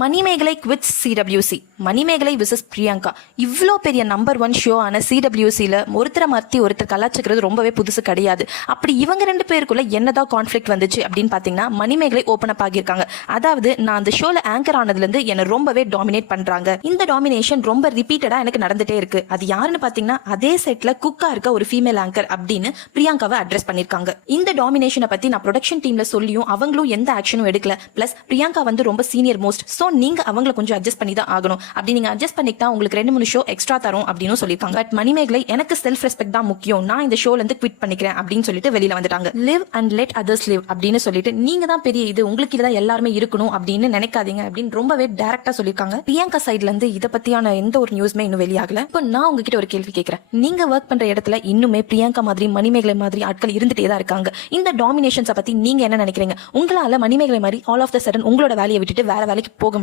Manimekalai quits CWC. Manimegalai versus Priyanka. இவ்வளோ பெரிய number 1 show ஆன சிடபிள்யூசியில் ஒருத்தரை மாற்றி ஒருத்தர் கலாச்சிக்கிறது ரொம்பவே புதுசு கிடையாது. அப்படி இவங்க 2 பேருக்குள்ள என்னதான் கான்ஃப்ளிக்ட் வந்துச்சு அப்படின்னு பார்த்தீங்கன்னா, மணிமேகலை ஓப்பன் அப் ஆகியிருக்காங்க. அதாவது, நான் அந்த ஷோவில் ஆங்கர் ஆனதுலேருந்து என்னை ரொம்பவே டாமினேட் பண்ணுறாங்க. இந்த டாமினேஷன் ரொம்ப ரிப்பீட்டடாக எனக்கு நடந்துட்டே இருக்கு. அது யாருன்னு பார்த்தீங்கன்னா, அதே செட்டில் குக்கா இருக்க ஒரு ஃபீமேல் ஆங்கர் அப்படின்னு பிரியங்காவை அட்ரஸ் பண்ணியிருக்காங்க. இந்த டாமினேஷனை பற்றி நான் ப்ரொடக்ஷன் டீமில் சொல்லியும் அவங்களும் எந்த ஆக்ஷனும் எடுக்கல. பிளஸ் பிரியங்கா வந்து ரொம்ப சீனியர் மோஸ்ட். ஸோ நீங்க அவங்களை கொஞ்சம் அட்ஜஸ்ட் பண்ணி தான் ஆகணும். அப்படி நீங்க அட்ஜஸ்ட் பண்ணிக்கிட்டா உங்களுக்கு 2-3 ஷோ எக்ஸ்ட்ரா தரும் அப்படின்னு சொல்லியிருக்காங்க. பட் மணிமேகலை, எனக்கு செல்ஃப் ரெஸ்பெக்ட் தான் முக்கியம், நான் இந்த ஷோல இருந்து குவிட் பண்ணிக்கிறேன் அப்படின்னு சொல்லிட்டு வெளியில வந்துட்டாங்க. Live and let others live அப்படின்னு சொல்லிட்டு, நீங்க தான் பெரிய இது, உங்களுக்கு தான் எல்லாருமே இருக்கணும் அப்படின்னு நினைக்காதீங்க அப்படின்னு ரொம்பவே டைரக்டா சொல்லியிருக்காங்க. பிரியங்கா சைட்ல இருந்து இதை பத்தியான எந்த ஒரு நியூஸ்மே இன்னும் வெளியாகல. இப்போ நான் உங்ககிட்ட ஒரு கேள்வி கேட்கிறேன். நீங்க ஒர்க் பண்ற இடத்துல இன்னுமே பிரியங்கா மாதிரி மணிமேகலை மாதிரி ஆட்கள் இருந்துட்டே தான் இருக்காங்க. இந்த டாமினேஷன்ஸை பத்தி நீங்க என்ன நினைக்கிறீங்க? உங்களால மணிமேகலை மாதிரி ஆல் ஆஃப் த சடன் உங்களோட வேலையை விட்டுட்டு வேற வேலைக்கு போக